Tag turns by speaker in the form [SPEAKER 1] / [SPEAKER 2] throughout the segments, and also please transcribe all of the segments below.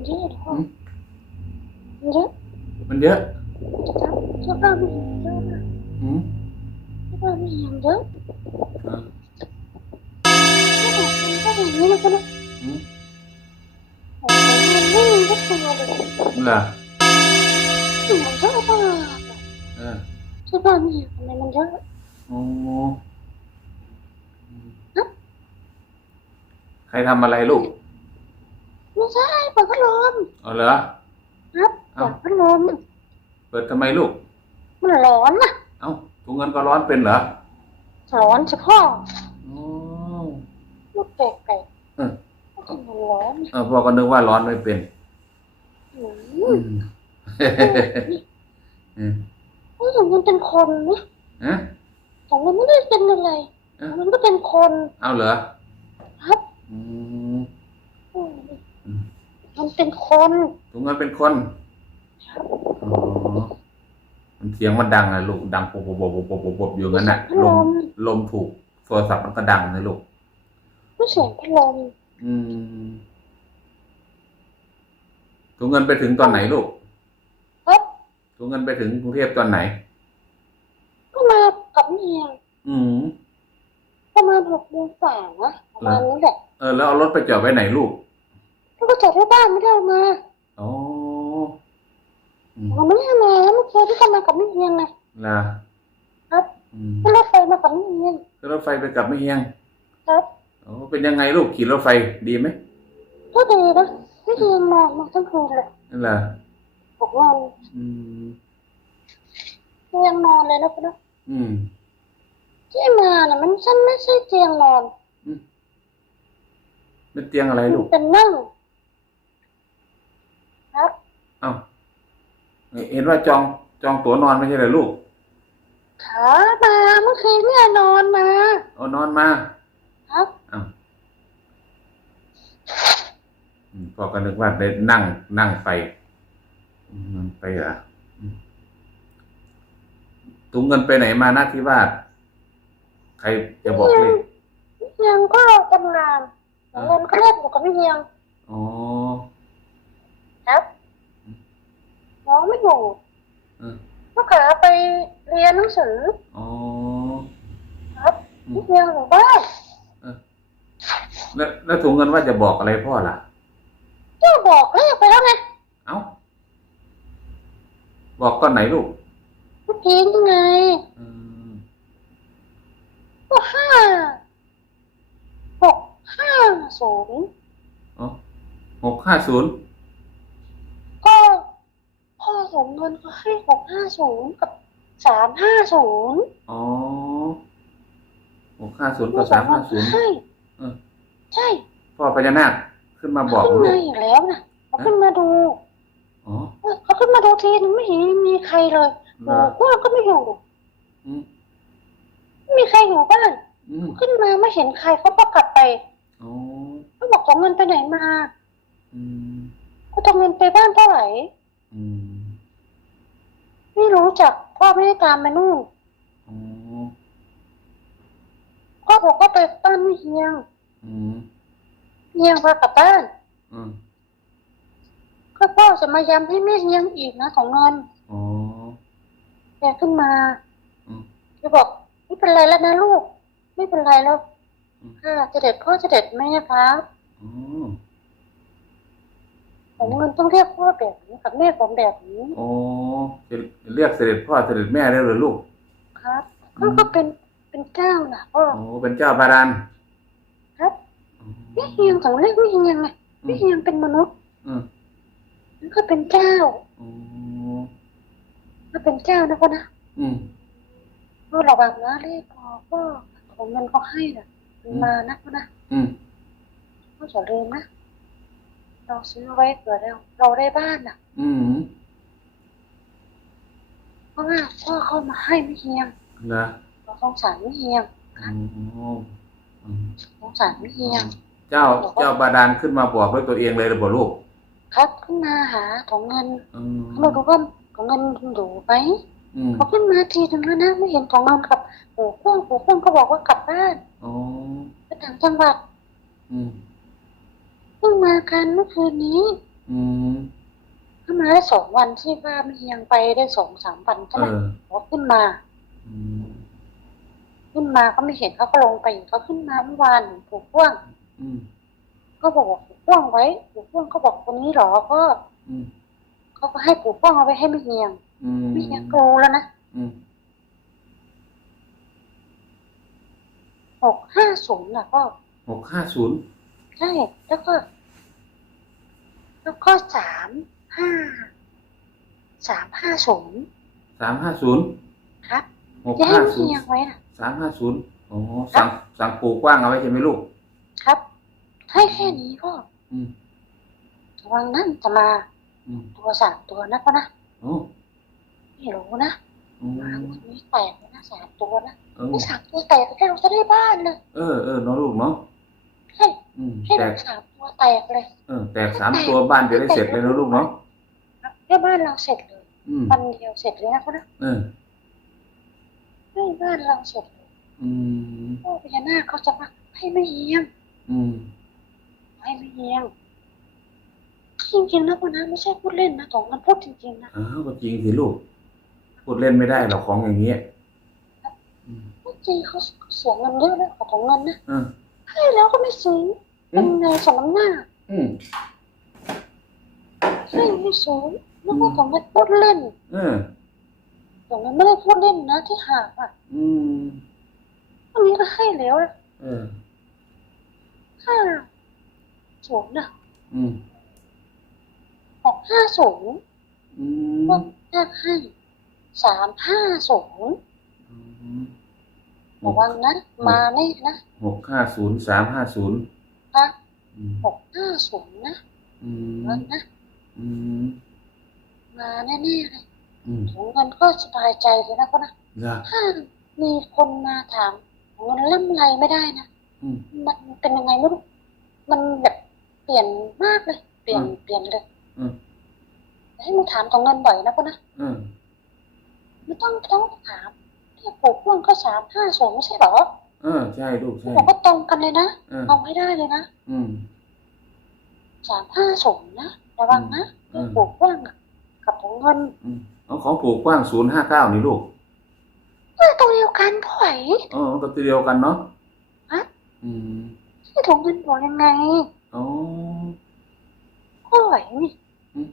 [SPEAKER 1] มันเยอะพ่อ
[SPEAKER 2] อืม
[SPEAKER 1] มันเยอะ
[SPEAKER 2] มันเยอะ
[SPEAKER 1] ครับเสื้อผ้าไไม่เห็นเยอะ
[SPEAKER 2] อ่า
[SPEAKER 1] มันก็อย่างนี้มันก็นะ
[SPEAKER 2] อืม
[SPEAKER 1] โอ้โหมันไม่มีสักตัวเลย
[SPEAKER 2] เหรอ
[SPEAKER 1] มันเยอะมาก
[SPEAKER 2] เออ
[SPEAKER 1] เสื้อผ้าไม่เห็นทำไมมันเยอะ
[SPEAKER 2] โอ้ใครทำอะไรลูก
[SPEAKER 1] ไม่ใช่เปิดพัดลม
[SPEAKER 2] เอาเหรอ
[SPEAKER 1] ครับเปิดพัดลม
[SPEAKER 2] เปิดทำไมลูก
[SPEAKER 1] มันร้อนนะ
[SPEAKER 2] เอ้าถุงเงินก็ร้อนเป็นเหรอ
[SPEAKER 1] ร้อนเฉพาะ
[SPEAKER 2] โอ้
[SPEAKER 1] ลูกแปลก
[SPEAKER 2] เออ
[SPEAKER 1] ๆก็ทำมันร้อน
[SPEAKER 2] เออพ่อก็นึกว่าร้อนไม่เป็น
[SPEAKER 1] อื
[SPEAKER 2] อื
[SPEAKER 1] ม
[SPEAKER 2] มอืม
[SPEAKER 1] รู้สึกมันเป็นคนนะ
[SPEAKER 2] ฮะ
[SPEAKER 1] แต่มันไม่ได้เป็นอะไร
[SPEAKER 2] เออ
[SPEAKER 1] มันก็เป็นคน
[SPEAKER 2] เอาเหรอ
[SPEAKER 1] ครับ
[SPEAKER 2] อืม
[SPEAKER 1] อืม
[SPEAKER 2] อื ม
[SPEAKER 1] มันเป็นคน
[SPEAKER 2] ถุงเงินเป็นคนอ๋อมันเสียงมันดังอะลูกดังปุ๊บปุ๊บปุ๊บปุ๊บปุ๊บปุ๊บอยู่งั้นน่ะลมลมถูกโทรศัพท์มันก็ดังนะลูก
[SPEAKER 1] ไม่เสียงพัดลม
[SPEAKER 2] อืมถุงเงินไปถึงตอนไหนลูก
[SPEAKER 1] ครับ
[SPEAKER 2] ถุงเงินไปถึงกรุงเทพตอนไหน
[SPEAKER 1] ก็มากับเมีย
[SPEAKER 2] อืม
[SPEAKER 1] ประมาณหกโมงกว่านะประมาณนี้แหละ
[SPEAKER 2] เออแล้วเอารถไปจอดไว้ไหนลูก
[SPEAKER 1] แล้ว ก็จอดที่บ้านไม่ได้เอามา
[SPEAKER 2] อ๋ออืม
[SPEAKER 1] มันไม่ได้เอามาแล้วเมื่อกี้ที่เขามากับเมียไง
[SPEAKER 2] ล่ะ
[SPEAKER 1] ครับ
[SPEAKER 2] อืม
[SPEAKER 1] ขึ้นรถไฟมากับเมีย
[SPEAKER 2] ขึ้นรถไฟไปกลับไม่เฮียง
[SPEAKER 1] ครับ
[SPEAKER 2] อ๋อเป็นยังไงลูกขี่รถไฟดีไหม
[SPEAKER 1] ก็ดีนะไม่ดีนอนมาทั้งคืนเลย
[SPEAKER 2] นั่นแหละ
[SPEAKER 1] บอกนอน
[SPEAKER 2] อืม
[SPEAKER 1] เตียงนอนเลยนะพี่นะ
[SPEAKER 2] อืม
[SPEAKER 1] ที่มาเนี่ยมันฉันไม่ใช่เตียงนอน
[SPEAKER 2] เป็นเตียงอะไร
[SPEAKER 1] มั
[SPEAKER 2] ลู
[SPEAKER 1] น
[SPEAKER 2] ก
[SPEAKER 1] เป็นนั่ง ครับ
[SPEAKER 2] เอ้าเห็นว่าจองจองตั๋วนอนไม่ใช่เหรอลูก
[SPEAKER 1] ขามาเมื่อคืนเนี่ยนอนมา
[SPEAKER 2] เอานอนมา
[SPEAKER 1] ครับ
[SPEAKER 2] เอ้าอืมพ่อก็นึกว่าได้นั่งนั่งไปอืมนั่งไปเหรอะถุงเงินไปไหนมานาที่วาดใครจะบอกเลข
[SPEAKER 1] ยังก็ทำงานเงินก็เล่นอยู่กับพี่เฮียง
[SPEAKER 2] อ๋อ
[SPEAKER 1] ครับน้ องไม่อยู่
[SPEAKER 2] เออ
[SPEAKER 1] ก็ขาไปเรียนหนังสือ
[SPEAKER 2] อ๋อ
[SPEAKER 1] ครับ
[SPEAKER 2] อืม
[SPEAKER 1] พี่เฮียงอยู่บ้าน
[SPEAKER 2] แล้วแล้วถุงเงินว่าจะบอกอะไรพ่อล่ะ
[SPEAKER 1] ก็บอกเลขไปแล้วไง
[SPEAKER 2] เอ้า บอกตอนไหนลูก
[SPEAKER 1] เมื่อกี้นี่ไง
[SPEAKER 2] อืม
[SPEAKER 1] ก็ห้าหกห้าศูนย์
[SPEAKER 2] อ๋อหกห้าศูนย์
[SPEAKER 1] ก็พ่อส่งเงินก็ให้หกห้าศูนย์กับสามห้าศูนย์
[SPEAKER 2] อ๋อหกห้าศูนย์กับสามห้าศูนย์
[SPEAKER 1] ใช่
[SPEAKER 2] เออ
[SPEAKER 1] ใช่
[SPEAKER 2] พ่อพญานาคขึ้นมาบอก
[SPEAKER 1] ขึ้น
[SPEAKER 2] ลู
[SPEAKER 1] มากอยู่แล้วนะเขาขึ้นมาดู
[SPEAKER 2] อ๋อ
[SPEAKER 1] เขาขึ้นมาดูทีนึงไม่เห็นมีใครเลย
[SPEAKER 2] เห
[SPEAKER 1] โอ้
[SPEAKER 2] รอ
[SPEAKER 1] พวกก็ไม่อยู่
[SPEAKER 2] อืม
[SPEAKER 1] ไม่มีใครอยู่บ้าน
[SPEAKER 2] อืม
[SPEAKER 1] ขึ้นมาไม่เห็นใครเขาก็กลับไป
[SPEAKER 2] อ๋อ
[SPEAKER 1] เขาบอกของเงินไปไหนมา
[SPEAKER 2] อืม
[SPEAKER 1] ก็ต้องเงินไปบ้านเท่าไหร่
[SPEAKER 2] อืม
[SPEAKER 1] ไม่รู้จักพ่อไม่ได้ตามไปนู่น
[SPEAKER 2] อ๋อ
[SPEAKER 1] พ่อบอกก็ไปบ้านไม่เฮียง
[SPEAKER 2] อืม
[SPEAKER 1] เฮียงพากลับบ้าน
[SPEAKER 2] อืม
[SPEAKER 1] ก็พ่อจะมาย้ำให้แม่เฮียงอีกนะของเงิน
[SPEAKER 2] อ๋อ
[SPEAKER 1] แกขึ้นมา
[SPEAKER 2] อืม
[SPEAKER 1] แกบอกไม่เป็นไรแล้วนะลูก ไม่เป็นไรแล้ว
[SPEAKER 2] อืม
[SPEAKER 1] ค่ะจะเด็ดพ่อจะเด็ดแม่ครับ
[SPEAKER 2] อ๋อ
[SPEAKER 1] ผมเงินต้องเรียกพ่อแบบนี้กับแม่ผมแบบนี้
[SPEAKER 2] อ๋อจะเรียกเสด็จพ่อเสด็จแม่ได้เลยลูก
[SPEAKER 1] ครับ
[SPEAKER 2] อื
[SPEAKER 1] ก็
[SPEAKER 2] ม
[SPEAKER 1] ก็เป็นเป็นเจ้าน่ะพ่อ
[SPEAKER 2] โอ้เป็นเจ้าบาดาล
[SPEAKER 1] ครับ
[SPEAKER 2] อ๋อ
[SPEAKER 1] พี่เฮียงของเรียกพี่เฮียงไงพี่เฮียงเป็นมนุษย์
[SPEAKER 2] อืม
[SPEAKER 1] แล้วก็เป็นเจ้า
[SPEAKER 2] อ๋อ
[SPEAKER 1] ก็เป็นเจ้านะพ่อนะ
[SPEAKER 2] อืม
[SPEAKER 1] พ่อระวังนะเรียกพ่อพ่อของเงินเขาให้น่ะมันมานะพ่อนะ
[SPEAKER 2] อืม
[SPEAKER 1] พ่ออย่าลืมนะ เราซื้อไว้เผื่อเราเราได้บ้านน่ะ
[SPEAKER 2] อืม
[SPEAKER 1] เพราะว่าพ่อเข้ามาให้พี่เฮียง
[SPEAKER 2] นะ
[SPEAKER 1] เราสงสารพี่เฮียง
[SPEAKER 2] อ๋ออืม
[SPEAKER 1] สงสารพี่เฮียง
[SPEAKER 2] เจ้าเจ้าบาดาลขึ้นมาบอกด้วยตัวเองเลยหรือเปล่าลูก
[SPEAKER 1] ครับขึ้นมาหาของเงิน
[SPEAKER 2] อืม
[SPEAKER 1] เราดูว่าของเงินอยู่ไหม
[SPEAKER 2] อืม
[SPEAKER 1] เขาขึ้นมาทีนึงแล้วนะไม่เห็นของเงินกับปู่พ่วงปู่พ่วงก็บอกว่ากลับบ้าน
[SPEAKER 2] อ๋อ
[SPEAKER 1] ไปต่างจังหวัด
[SPEAKER 2] อืม
[SPEAKER 1] เพิ่งมากันเมื่อคืนนี้
[SPEAKER 2] ออืม
[SPEAKER 1] ขึ้นมาได้สองวันที่ว่าไม่เฮียงไปได้สองสามวันใช่
[SPEAKER 2] เอ
[SPEAKER 1] ไหม
[SPEAKER 2] อ
[SPEAKER 1] พอขึ้นมา
[SPEAKER 2] อืม
[SPEAKER 1] ขึ้นมาก็ไม่เห็นเขาก็ลงไปอีกเขาขึ้นมาเมื่อวานผูกพ่วง
[SPEAKER 2] อืม
[SPEAKER 1] ก็บอกว่าผูกพ่วงไว้ผูกพ่วงเขาบอกคนนี้เหรอก็
[SPEAKER 2] อืม
[SPEAKER 1] เขาก็ให้ผูกพ่วงเอาไปให้ไม่เฮียง
[SPEAKER 2] อืม
[SPEAKER 1] ไม่เฮียงก็รู้แล้วนะ
[SPEAKER 2] อืม
[SPEAKER 1] หกห้าศูนย์น่ะก็
[SPEAKER 2] หกห้าศูนย์
[SPEAKER 1] ใช่แล้วก็ แล้วก็สามห้าสามห้าศูนย์
[SPEAKER 2] สามห้าศูนย์
[SPEAKER 1] ครับ
[SPEAKER 2] หก
[SPEAKER 1] จะให้
[SPEAKER 2] ห้า
[SPEAKER 1] ไม่
[SPEAKER 2] ศูน
[SPEAKER 1] เฮี
[SPEAKER 2] ย์
[SPEAKER 1] ยงไว้น่ะ
[SPEAKER 2] สามห้าศูนย์อ๋อสั่งสั่งปลูกกว้างเอาไว้ใช่ไหมลูก
[SPEAKER 1] ครับให้แค่นี้ก็
[SPEAKER 2] อืม
[SPEAKER 1] วันนั้นจะมา
[SPEAKER 2] อืม
[SPEAKER 1] ตัวสามตัวนะก็นะ
[SPEAKER 2] โอ้
[SPEAKER 1] ไม่รู้นะ
[SPEAKER 2] อืม
[SPEAKER 1] มาวันนี้แตกเลยนะสามตัวนะ
[SPEAKER 2] เออ
[SPEAKER 1] ไม่สามตัวแตกแค่เราจะได้บ้านเลย
[SPEAKER 2] เออเออเน้องลูกเนาะ
[SPEAKER 1] ให้
[SPEAKER 2] อืม
[SPEAKER 1] ให้
[SPEAKER 2] แต
[SPEAKER 1] เรา
[SPEAKER 2] ก
[SPEAKER 1] สามตัวแตกเลย
[SPEAKER 2] เออแตกสามตัวบ้านจะได้เสร็จเลยนะลูกเนาะ
[SPEAKER 1] ครับให้บ้านเราเสร็จเลย
[SPEAKER 2] อืม
[SPEAKER 1] วันเดียวเสร็จเลยนะก็นะ
[SPEAKER 2] เออ
[SPEAKER 1] ให้บ้านเราเสร็จเลย
[SPEAKER 2] อืม
[SPEAKER 1] พ่อพญานาคเขาจะมาให้ไม่เฮียง
[SPEAKER 2] อืม
[SPEAKER 1] ให้ไม่เฮียงจริงๆนะคนนั้นไม่ใช่พูดเล่นนะตองมันพูดจริงๆนะ
[SPEAKER 2] อ้าวก็จริงสิลูก พูดเล่นไม่ได้หรอกของอย่างเงี้ยอืม
[SPEAKER 1] จริงเขาเสียเงินเยอะนะขอของเงินนะ
[SPEAKER 2] เออ
[SPEAKER 1] ให้แล้วก็ไม่ซื้อ
[SPEAKER 2] อื
[SPEAKER 1] เป็น
[SPEAKER 2] ม
[SPEAKER 1] ไงสมน้ำหน้า
[SPEAKER 2] อืม
[SPEAKER 1] ให้ไม่ซื้อแล้วก็ของมันพูดเล่น
[SPEAKER 2] เออ
[SPEAKER 1] ของมันไม่ได้พูดเล่นนะที่หาบอะ
[SPEAKER 2] อืม
[SPEAKER 1] อันนี้ก็ให้แล้วนะ
[SPEAKER 2] เออ
[SPEAKER 1] ห้าศูนย์นะ
[SPEAKER 2] อืม
[SPEAKER 1] หกห้าศูนย์
[SPEAKER 2] อื
[SPEAKER 1] ก็
[SPEAKER 2] ม
[SPEAKER 1] แรกให้สามห้าศูนย์
[SPEAKER 2] อืม
[SPEAKER 1] ระวังนะ มาแน่นะ
[SPEAKER 2] หกห้าศูนย์สามห้าศูนย์
[SPEAKER 1] นะ
[SPEAKER 2] อืม
[SPEAKER 1] หกห้าศูนย์นะ
[SPEAKER 2] อืม
[SPEAKER 1] ระวังนะ
[SPEAKER 2] อืม
[SPEAKER 1] มาแน่ๆเลย
[SPEAKER 2] อืม
[SPEAKER 1] ถุงเงินก็สบายใจเลยนะก็นะ
[SPEAKER 2] นะ
[SPEAKER 1] ถ้ามีคนมาถามเงินล่ำไรไม่ได้นะ
[SPEAKER 2] อืม
[SPEAKER 1] มันเป็นยังไงไม่รู้มันแบบเปลี่ยนมากเลย เปลี่ยน
[SPEAKER 2] อืม
[SPEAKER 1] เปลี่ยนเลย
[SPEAKER 2] อืม
[SPEAKER 1] ให้มึงถามของเงินบ่อยนะก็นะ
[SPEAKER 2] อืม
[SPEAKER 1] ไม่ต้องต้องถาม ที่ปลูกพ่วงก็สามห้าศูนย์ไม่ใช่เหรอ
[SPEAKER 2] เออใช่ลูกใช่
[SPEAKER 1] บอกว่าตรงกันเลยนะ
[SPEAKER 2] เออ
[SPEAKER 1] เอาให้ได้เลยนะ
[SPEAKER 2] อืม
[SPEAKER 1] สามห้าศูนย์นะระวังนะ
[SPEAKER 2] อืม
[SPEAKER 1] ที่ปลูกพ่วงกับของเงิน
[SPEAKER 2] อืมเอาของปลูกกว้างศูนย์ห้าเก้านี่ลูก
[SPEAKER 1] เออตัวเดียวกันพ่อย
[SPEAKER 2] เออมันก็ตัวเดียวกันเนาะ
[SPEAKER 1] ฮะ
[SPEAKER 2] อืม
[SPEAKER 1] ที่ถุงเงินบอกยังไง
[SPEAKER 2] อ๋อ
[SPEAKER 1] พ่อยนี่
[SPEAKER 2] อืม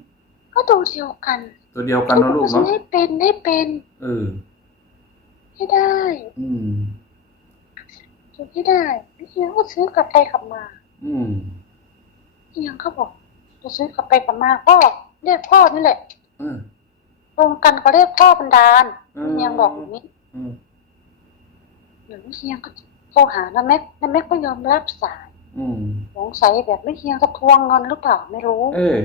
[SPEAKER 1] ก็ตัวเดียวกัน
[SPEAKER 2] ตัวเดียวกันเนาะลูก
[SPEAKER 1] ฉัน
[SPEAKER 2] เนาะ
[SPEAKER 1] ให้เป็นให้เป็น
[SPEAKER 2] เออ
[SPEAKER 1] ให้ได้
[SPEAKER 2] อืม
[SPEAKER 1] ซื้อให้ได้พี่เฮียงก็ซื้อกลับไปกลับมา
[SPEAKER 2] อืม
[SPEAKER 1] พี่เฮียงเขาบอกจะซื้อกลับไปกลับมาพ่อเรียกพ่อนี่แหละ
[SPEAKER 2] เออ
[SPEAKER 1] ตรงกันก็เรียกพ่อบันดาล
[SPEAKER 2] อืม
[SPEAKER 1] พี่เฮียงบอกอย่างนี้
[SPEAKER 2] อืม
[SPEAKER 1] หรือพี่เฮียงก็โทรหาน้าแม็กน้าแม็กก็ยอมรับสาย
[SPEAKER 2] อืม
[SPEAKER 1] สงสัยแบบไม่เฮียงจะทวงเงินหรือเปล่าไม่รู้
[SPEAKER 2] เออ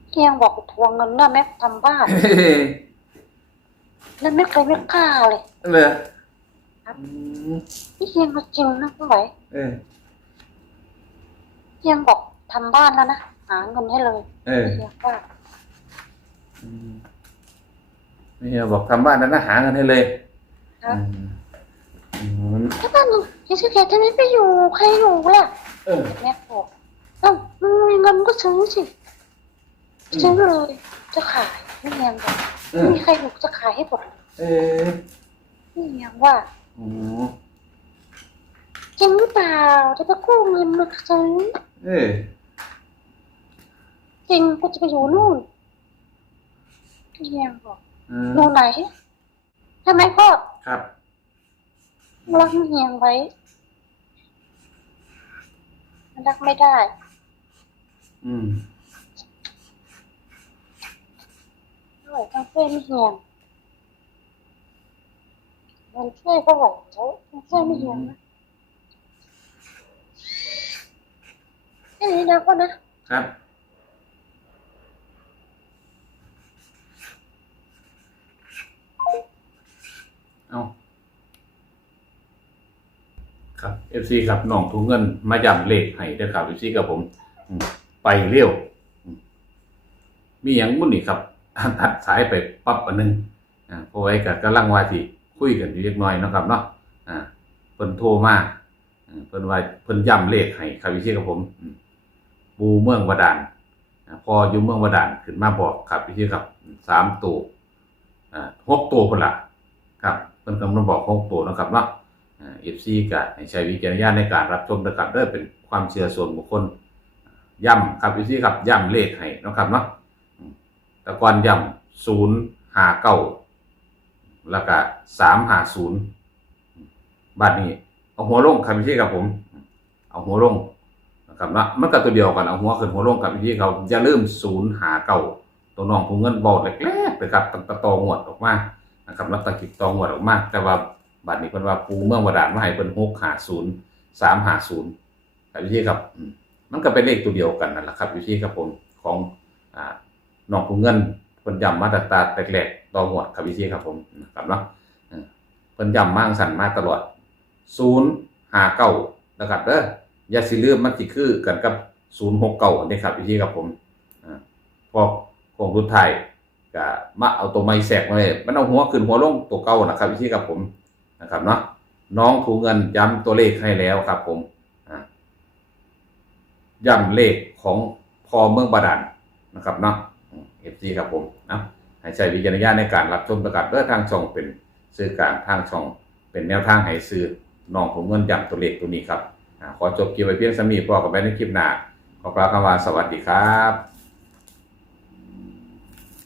[SPEAKER 1] พี่เฮียงบอกจะทวงเงินน้าแม็กทำบ้าน
[SPEAKER 2] เฮ้ย
[SPEAKER 1] น้าแม็กเลยไม่กล้าเลย
[SPEAKER 2] เลย
[SPEAKER 1] ครับ
[SPEAKER 2] อืม
[SPEAKER 1] พี่เฮียงก็จริงนะพี่ไหว
[SPEAKER 2] เออ
[SPEAKER 1] พี่เฮียงบอกทำบ้านแล้วนะหาเงินให้เลย
[SPEAKER 2] เออ
[SPEAKER 1] พี่เฮียงว่า
[SPEAKER 2] อืมนี่บอกทำบ้านนั้นนะหาเงินให้เลย
[SPEAKER 1] ครับ
[SPEAKER 2] อืมอืม
[SPEAKER 1] ถ้าบ้านหนูยังซื้อแกจะไม่ไปอยู่ใครอยู่ล่ะ
[SPEAKER 2] เออ
[SPEAKER 1] แม่บอกเอ้ามึงมีเงินก็ซื้อสิซื้อเลย จะขายพี่เฮียงบอก
[SPEAKER 2] เอ
[SPEAKER 1] ไม่
[SPEAKER 2] อ
[SPEAKER 1] มีใครอยู่จะขายให้หมดเลย
[SPEAKER 2] เออ
[SPEAKER 1] พี่เฮียงว่า
[SPEAKER 2] โอ้
[SPEAKER 1] จริงหรือเปล่าจะไปกู้เงินมาซื้อ
[SPEAKER 2] เออ
[SPEAKER 1] จริงกูจะไปอยู่นู่นพี่เฮียงบอก
[SPEAKER 2] เออ
[SPEAKER 1] อยู่ไหนทำไมพ่อ
[SPEAKER 2] ครับ
[SPEAKER 1] รักพี่เฮียงไว้มันรักไม่ได้
[SPEAKER 2] อืม
[SPEAKER 1] ด้วยต้องช่วยพี่เฮียงมันช่ก็ไหวแล้วต้องช่วยพี่เฮียงนะแค่นี้นะพ่อนะ ครับ
[SPEAKER 2] เอาครับ FC ครับหน้องถุงเงิน มาย้ำเลขให้เด้อครับ FC กับผม ไปเร็ว มีอย่างมุ่นนี่ครับ ตัดสายไปปั๊บอันหนึงอ่าพราะไว้กับกำลังว่าสิคุยกันอยู่เล็กน้อยนะครับเนาะอ่าเพิ่นโทรมาเพิ่นว่าเพิ่นย้ำเลขให้ครับ FC กับผมปูเมืองบาดาลอ่าพออยู่เมืองบาดาลขึ้นมาบอกครับพี่ที่ครับสามตัวหกตัวคนละครับเพิ่นกำลังบอกหกตัวนะครับเนาะเอฟซีกับใช้วิจารณญาณในการรับชมนะครับเด้อเป็นความเชื่อส่วนบุคคลย่ำครับพี่ที่ครับย่ำเลขให้นะครับเนาะ ตะกอนย่ำศูนย์หาเก้าแล้วก็สามหาศูนย์บัดนี้ เอาหัวลงครับพี่ครับผม เอาหัวลงนะครับนะมันก็ตัวเดียวกันเอาหัวขึ้นหัวลงครับพี่เขาอย่าลืมศูนย์หาเก่าตัวน้องผู้เงินบอดแรกๆเลยครับตั้งแต่ตองวดออกมานะครับรับตะกิดตองวดออกมาแต่ว่าบัดนี้เพิ่นว่าปูเมืองวดานมาให้เพิ่นหกหาศูนย์สามหาศูนย์ครับพี่ครับ มันก็เป็นเลขตัวเดียวกันนั่นแหละครับพี่ที่ครับผมของอ่า น้องผู้เงินเพิ่นย้ำมาตั้งแต่แรกๆตองวดครับพี่ที่ครับผมนะครับเนาะเพิ่นย้ำมาสั่นมาตลอดศูนย์หาเก้านะครับเด้ออย่าสิลืมมันสิคือกันกับศูนย์หกเก้านี่ครับพี่ครับผมอ่าพอคงรุดไทยก็มาเอาตัวไม้แสกมาเลยมันเอาหัวขึ้นหัวลงตัวเก้านะครับพี่ครับผมนะครับเนาะน้องถูเงินย้ำตัวเลขให้แล้วครับผมอ่าย้ำเลขของพอเมืองบาดาลนะครับเนาะ เอฟซีครับผมนะให้ใช้วิจารณญาณในการรับชมประกาศเพื่อทางช่องเป็นสื่อกลางทางช่อง เป็นแนวทางให้ซื้อน้องผมเงินย้ำตัวเลขตัวนี้ครับขอจบคลิปไว้เพียงสมีพอกับแม่ในคลิปหน้าขอกล่าวคำว่าสวัสดีครับ